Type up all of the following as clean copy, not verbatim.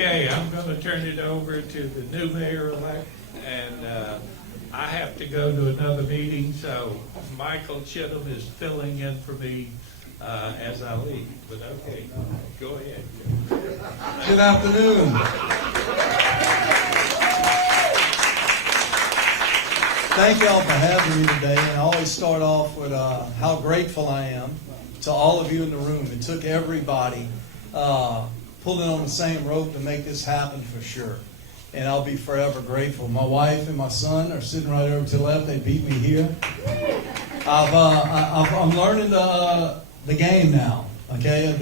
Okay, I'm going to turn it over to the new mayor-elect, and I have to go to another meeting, so Michael Chittum is filling in for me as I leave. But okay, go ahead. Good afternoon. Thank y'all for having me today. And I always start off with how grateful I am to all of you in the room. It took everybody pulling on the same rope to make this happen for sure. And I'll be forever grateful. My wife and my son are sitting right over to the left. They beat me here. I'm learning the game now. Okay,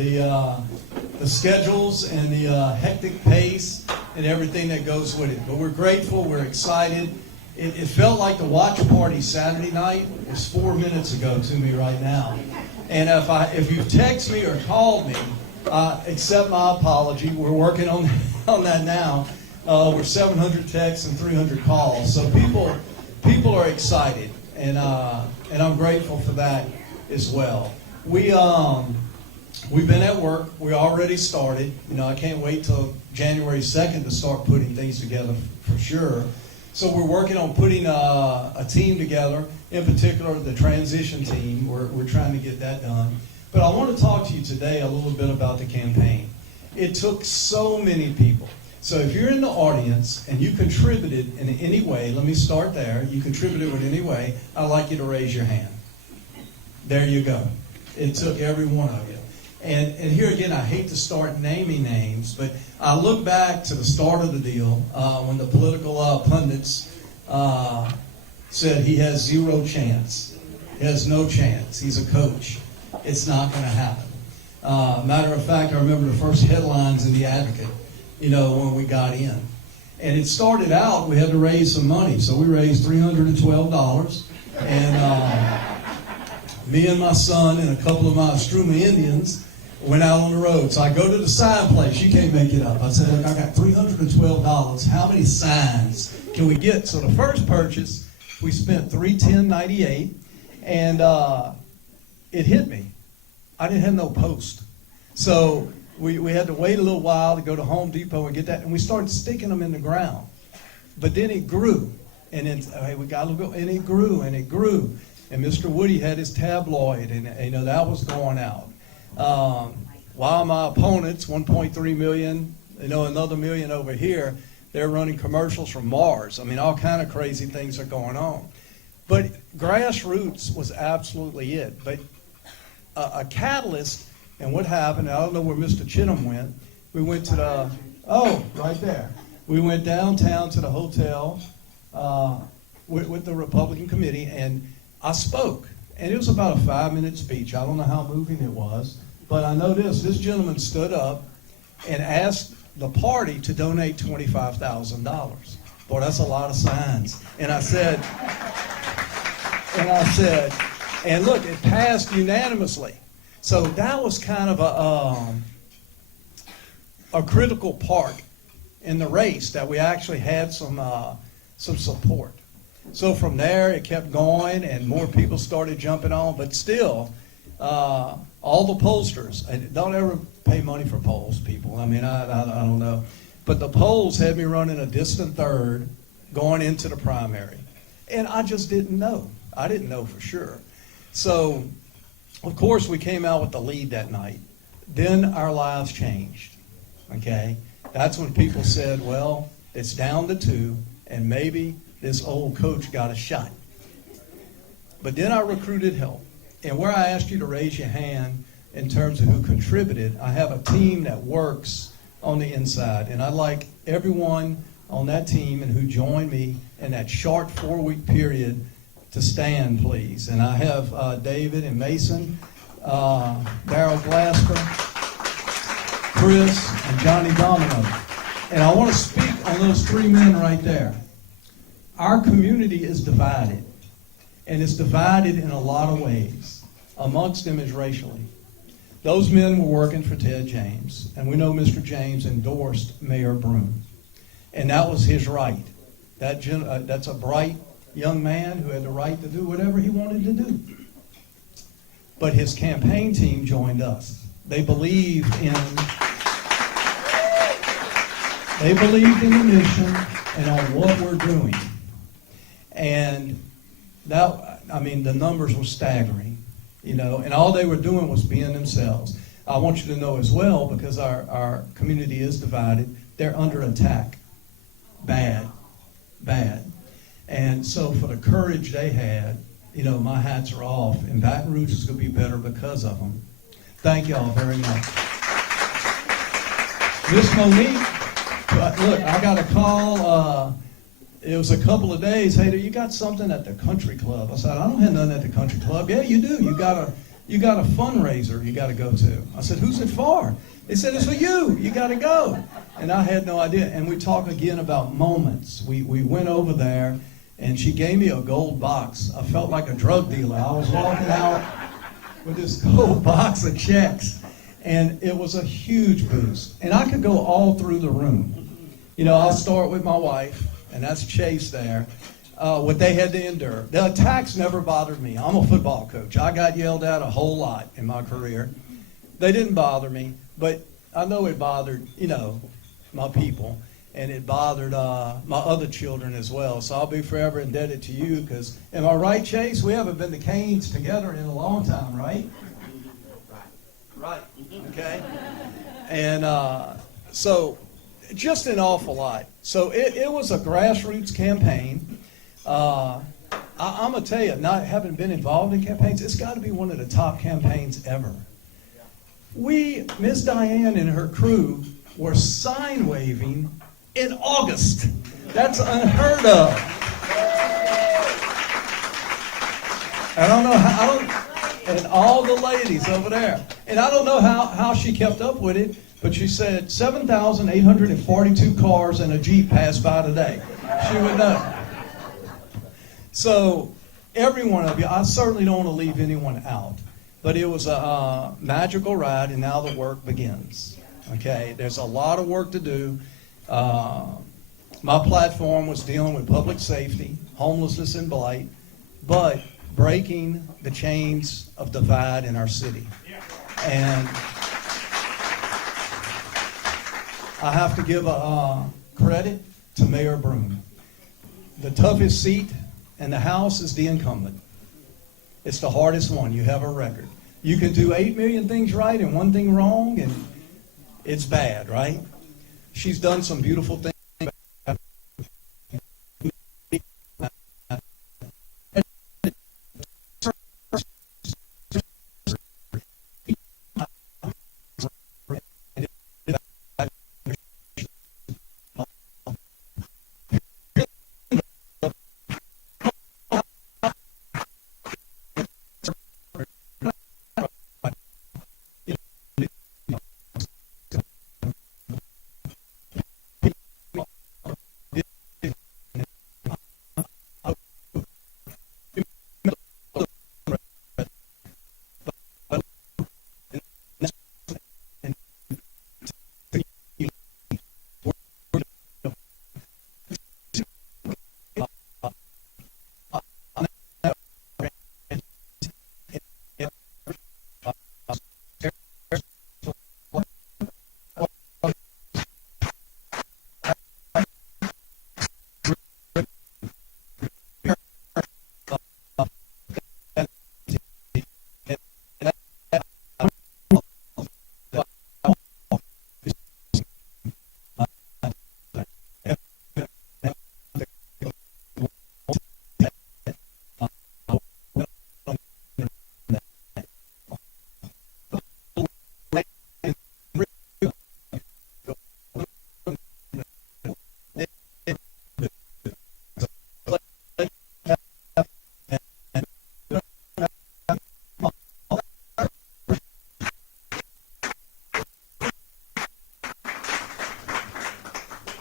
the schedules and the hectic pace and everything that goes with it. But we're grateful. We're excited. It felt like the watch party Saturday night was 4 minutes ago to me right now. And if you text me or called me, accept my apology. We're working on that now. We're 700 texts and 300 calls. So people are excited, and I'm grateful for that as well. We've been at work. We already started. I can't wait till January 2nd to start putting things together for sure. So we're working on putting a team together, in particular the transition team. We're trying to get that done. But I want to talk to you today a little bit about the campaign. It took so many people. So if you're in the audience and you contributed in any way, let me start there. You contributed in any way, I'd like you to raise your hand. There you go. It took every one of you. And here again, I hate to start naming names, but I look back to the start of the deal when the political pundits said he has zero chance. He has no chance. He's a coach. It's not going to happen. Matter of fact, I remember the first headlines in The Advocate, when we got in. And it started out, we had to raise some money. So we raised $312. And me and my son and a couple of my Struma Indians went out on the road. So I go to the sign place. You can't make it up. I said, look, I got $312. How many signs can we get? So the first purchase, we spent $310.98. And it hit me. I didn't have no post. So we had to wait a little while to go to Home Depot and get that. And we started sticking them in the ground. But then it grew. And then, hey, we got a little bit, and it grew, and it grew. And Mr. Woody had his tabloid, and that was going out. While my opponents, 1.3 million, another million over here, they're running commercials from Mars. I mean, all kind of crazy things are going on. But grassroots was absolutely it. But a catalyst, and what happened, I don't know where Mr. Chittum went. We went to right there. We went downtown to the hotel with the Republican committee, and I spoke. And it was about a 5-minute speech. I don't know how moving it was, but I know this gentleman stood up and asked the party to donate $25,000. Boy, that's a lot of signs. And I said, and look, it passed unanimously. So that was kind of a critical part in the race, that we actually had some support. So from there, it kept going, and more people started jumping on. But still, all the pollsters, and don't ever pay money for polls, people. I mean, I don't know. But the polls had me running a distant third going into the primary. And I just didn't know. I didn't know for sure. So, of course, we came out with the lead that night. Then our lives changed, okay? That's when people said, well, it's down to 2, and maybe this old coach got a shot. But then I recruited help. And where I asked you to raise your hand in terms of who contributed, I have a team that works on the inside. And I'd like everyone on that team and who joined me in that short 4-week period to stand, please. And I have David and Mason, Darryl Glasper, Chris, and Johnny Domino. And I want to speak on those 3 men right there. Our community is divided, and it's divided in a lot of ways. Amongst them is racially. Those men were working for Ted James, and we know Mr. James endorsed Mayor Broome, and that was his right. That's a bright young man who had the right to do whatever he wanted to do. But his campaign team joined us. They believed in They believed in the mission and on what we're doing. And that, I mean, the numbers were staggering, you know, and all they were doing was being themselves. I want you to know as well, because our community is divided, they're under attack. Bad. And so for the courage they had, you know, my hats are off, and Baton Rouge is going to be better because of them. Thank y'all very much. Miss Monique, look, I got a call, it was a couple of days, hey, you got something at the country club? I said, I don't have nothing at the country club. Yeah, you do. You got a fundraiser you got to go to. I said, who's it for? They said, it's for you. You got to go. And I had no idea. And we talked again about moments. We went over there, and she gave me a gold box. I felt like a drug dealer. I was walking out with this gold box of checks, and it was a huge boost. And I could go all through the room. You know, I'll start with my wife, and that's Chase there. What they had to endure. The attacks never bothered me. I'm a football coach. I got yelled at a whole lot in my career. They didn't bother me, but I know it bothered, you know, my people, and it bothered my other children as well. So I'll be forever indebted to you, because, am I right, Chase? We haven't been to Canes together in a long time, right? Right. Okay. And so just an awful lot. So it was a grassroots campaign. I'm going to tell you, not having been involved in campaigns, it's got to be one of the top campaigns ever. Miss Diane and her crew were sign waving in August. That's unheard of. I don't know how, and all the ladies over there. And I don't know how she kept up with it, but she said 7,842 cars and a Jeep passed by today. She would know. So every one of you, I certainly don't want to leave anyone out, but it was a magical ride, and now the work begins. Okay, there's a lot of work to do. My platform was dealing with public safety, homelessness, and blight, but breaking the chains of divide in our city. And I have to give credit to Mayor Broom. The toughest seat in the House is the incumbent. It's the hardest one. You have a record. You can do 8 million things right and one thing wrong, and it's bad, right? She's done some beautiful things.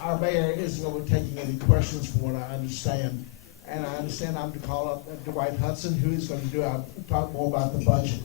Our mayor isn't going to be taking any questions from what I understand. And I understand I'm to call up Dwight Hudson, who is going to talk more about the budget.